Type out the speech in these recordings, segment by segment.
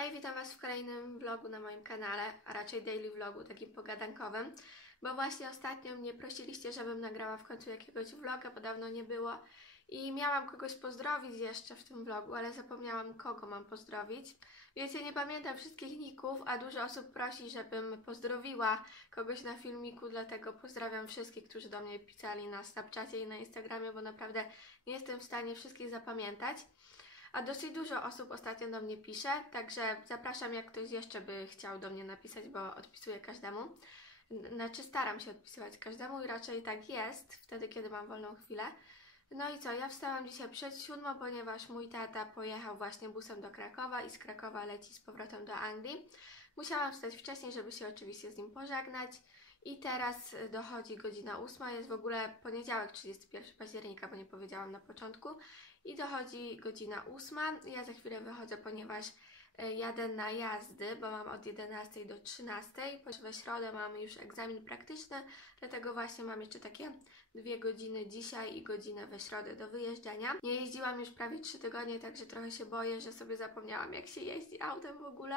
Hej, witam Was w kolejnym vlogu na moim kanale, a raczej daily vlogu, takim pogadankowym, bo właśnie ostatnio mnie prosiliście, żebym nagrała w końcu jakiegoś vloga, bo dawno nie było i miałam kogoś pozdrowić jeszcze w tym vlogu, ale zapomniałam kogo mam pozdrowić. Wiecie, nie pamiętam wszystkich ników, a dużo osób prosi, żebym pozdrowiła kogoś na filmiku, dlatego pozdrawiam wszystkich, którzy do mnie pisali na Snapchacie i na Instagramie, bo naprawdę nie jestem w stanie wszystkich zapamiętać. A dosyć dużo osób ostatnio do mnie pisze, także zapraszam, jak ktoś jeszcze by chciał do mnie napisać, bo odpisuję każdemu. Znaczy, staram się odpisywać każdemu i raczej tak jest, wtedy, kiedy mam wolną chwilę. No i co, ja wstałam dzisiaj przed siódmą, ponieważ mój tata pojechał właśnie busem do Krakowa i z Krakowa leci z powrotem do Anglii. Musiałam wstać wcześniej, żeby się oczywiście z nim pożegnać. I teraz dochodzi godzina ósma, jest w ogóle poniedziałek 31 października, bo nie powiedziałam na początku. I dochodzi godzina ósma. Ja za chwilę wychodzę, ponieważ e, jadę na jazdy, bo mam od 11 do 13. We środę mam już egzamin praktyczny, dlatego właśnie mam jeszcze takie dwie godziny dzisiaj i godzinę we środę do wyjeżdżania. Nie jeździłam już prawie 3 tygodnie, także trochę się boję, że sobie zapomniałam jak się jeździ autem w ogóle.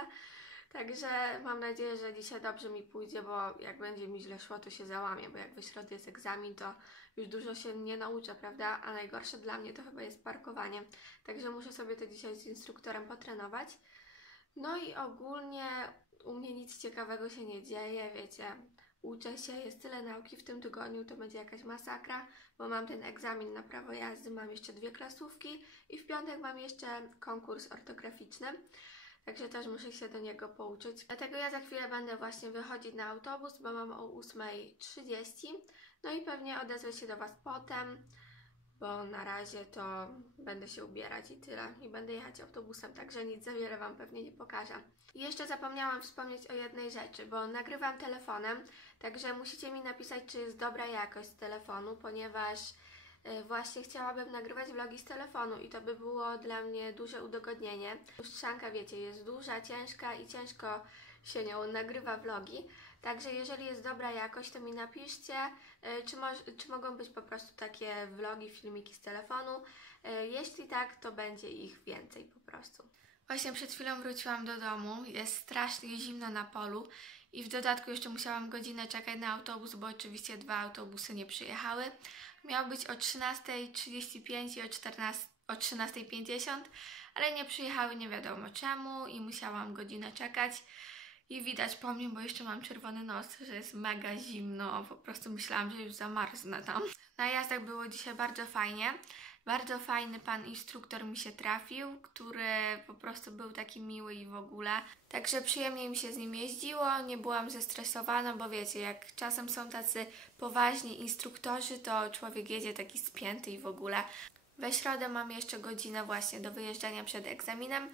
Także mam nadzieję, że dzisiaj dobrze mi pójdzie, bo jak będzie mi źle szło, to się załamię, bo jak we środę jest egzamin, to już dużo się nie nauczę, prawda? A najgorsze dla mnie to chyba jest parkowanie. Także muszę sobie to dzisiaj z instruktorem potrenować. No i ogólnie u mnie nic ciekawego się nie dzieje, wiecie. Uczę się, jest tyle nauki w tym tygodniu, to będzie jakaś masakra, bo mam ten egzamin na prawo jazdy, mam jeszcze dwie klasówki i w piątek mam jeszcze konkurs ortograficzny. Także też muszę się do niego pouczyć. Dlatego ja za chwilę będę właśnie wychodzić na autobus, bo mam o 8.30. No i pewnie odezwę się do Was potem, bo na razie to będę się ubierać i tyle. I będę jechać autobusem, także nic za wiele Wam pewnie nie pokażę. I jeszcze zapomniałam wspomnieć o jednej rzeczy, bo nagrywam telefonem, także musicie mi napisać, czy jest dobra jakość telefonu, ponieważ właśnie chciałabym nagrywać vlogi z telefonu i to by było dla mnie duże udogodnienie. Lustrzanka, wiecie, jest duża, ciężka i ciężko się nią nagrywa vlogi. Także jeżeli jest dobra jakość, to mi napiszcie, e, czy, czy mogą być po prostu takie vlogi, filmiki z telefonu. E, jeśli tak, to będzie ich więcej po prostu. Właśnie przed chwilą wróciłam do domu, jest strasznie zimno na polu i w dodatku jeszcze musiałam godzinę czekać na autobus, bo oczywiście dwa autobusy nie przyjechały. Miał być o 13.35 i o, 14, o 13.50, ale nie przyjechały nie wiadomo czemu i musiałam godzinę czekać. I widać po mnie, bo jeszcze mam czerwony nos, że jest mega zimno. Po prostu myślałam, że już zamarznę tam. Na jazdach było dzisiaj bardzo fajnie. Bardzo fajny pan instruktor mi się trafił, który po prostu był taki miły i w ogóle. Także przyjemnie mi się z nim jeździło, nie byłam zestresowana, bo wiecie, jak czasem są tacy poważni instruktorzy, to człowiek jedzie taki spięty i w ogóle. We środę mam jeszcze godzinę właśnie do wyjeżdżania przed egzaminem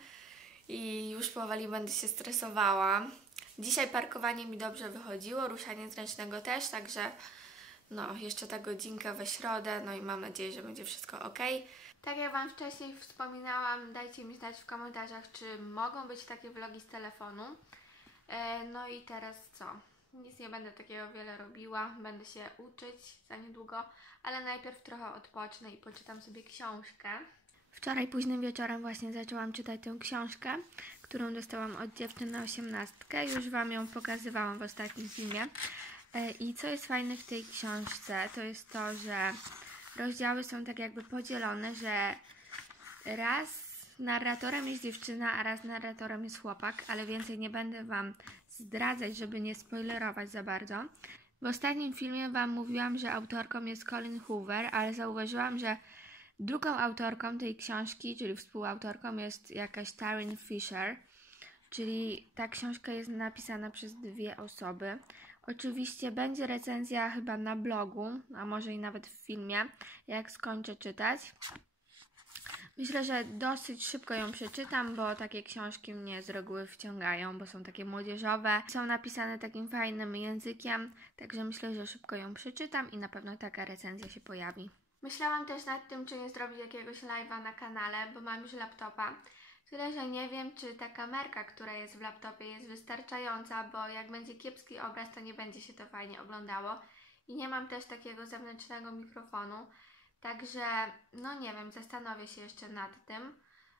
i już powoli będę się stresowała. Dzisiaj parkowanie mi dobrze wychodziło, ruszanie zręcznego też, także no, jeszcze ta godzinka we środę, no i mam nadzieję, że będzie wszystko ok. Tak jak Wam wcześniej wspominałam, dajcie mi znać w komentarzach, czy mogą być takie vlogi z telefonu. E, no i teraz co? Nic nie będę takiego wiele robiła, będę się uczyć za niedługo, ale najpierw trochę odpocznę i poczytam sobie książkę. Wczoraj późnym wieczorem właśnie zaczęłam czytać tę książkę, którą dostałam od dziewczyn na osiemnastkę. Już Wam ją pokazywałam w ostatnim filmie. E, I co jest fajne w tej książce, to jest to, że rozdziały są tak jakby podzielone, że raz narratorem jest dziewczyna, a raz narratorem jest chłopak, ale więcej nie będę Wam zdradzać, żeby nie spoilerować za bardzo. W ostatnim filmie Wam mówiłam, że autorką jest Colin Hoover, ale zauważyłam, że drugą autorką tej książki, czyli współautorką jest jakaś Taryn Fisher, czyli ta książka jest napisana przez dwie osoby. Oczywiście będzie recenzja chyba na blogu, a może i nawet w filmie, jak skończę czytać. Myślę, że dosyć szybko ją przeczytam, bo takie książki mnie z reguły wciągają, bo są takie młodzieżowe, są napisane takim fajnym językiem, także myślę, że szybko ją przeczytam i na pewno taka recenzja się pojawi. Myślałam też nad tym, czy nie zrobić jakiegoś live'a na kanale, bo mam już laptopa. Tyle, że nie wiem, czy ta kamerka, która jest w laptopie jest wystarczająca, bo jak będzie kiepski obraz, to nie będzie się to fajnie oglądało. I nie mam też takiego zewnętrznego mikrofonu, także no nie wiem, zastanowię się jeszcze nad tym.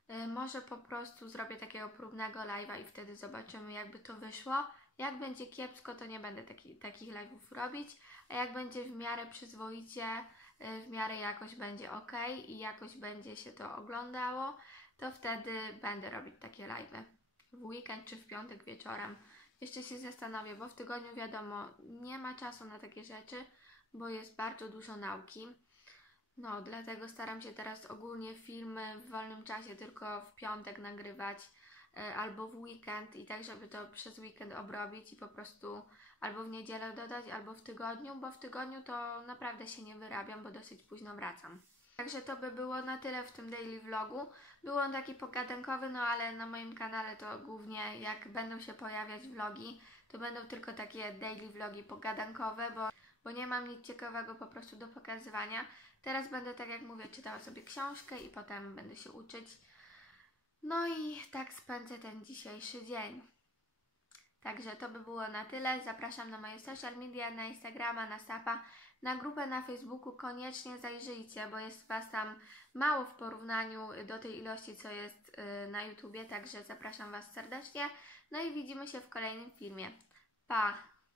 Y, Może po prostu zrobię takiego próbnego live'a i wtedy zobaczymy, jakby to wyszło. Jak będzie kiepsko, to nie będę taki, takich live'ów robić, a jak będzie w miarę przyzwoicie, y, w miarę jakoś będzie ok i jakoś będzie się to oglądało, to wtedy będę robić takie live'y. W weekend czy w piątek wieczorem. Jeszcze się zastanowię, bo w tygodniu wiadomo, nie ma czasu na takie rzeczy, bo jest bardzo dużo nauki. No, dlatego staram się teraz ogólnie filmy w wolnym czasie tylko w piątek nagrywać e, albo w weekend i tak, żeby to przez weekend obrobić i po prostu albo w niedzielę dodać, albo w tygodniu, bo w tygodniu to naprawdę się nie wyrabiam, bo dosyć późno wracam. Także to by było na tyle w tym daily vlogu. Był on taki pogadankowy, no ale na moim kanale to głównie jak będą się pojawiać vlogi, to będą tylko takie daily vlogi pogadankowe, bo, bo nie mam nic ciekawego po prostu do pokazywania. Teraz będę, tak jak mówię, czytała sobie książkę i potem będę się uczyć. No i tak spędzę ten dzisiejszy dzień. Także to by było na tyle. Zapraszam na moje social media, na Instagrama, na Sapa, na grupę na Facebooku. Koniecznie zajrzyjcie, bo jest Was tam mało w porównaniu do tej ilości, co jest y, na YouTubie. Także zapraszam Was serdecznie. No i widzimy się w kolejnym filmie. Pa!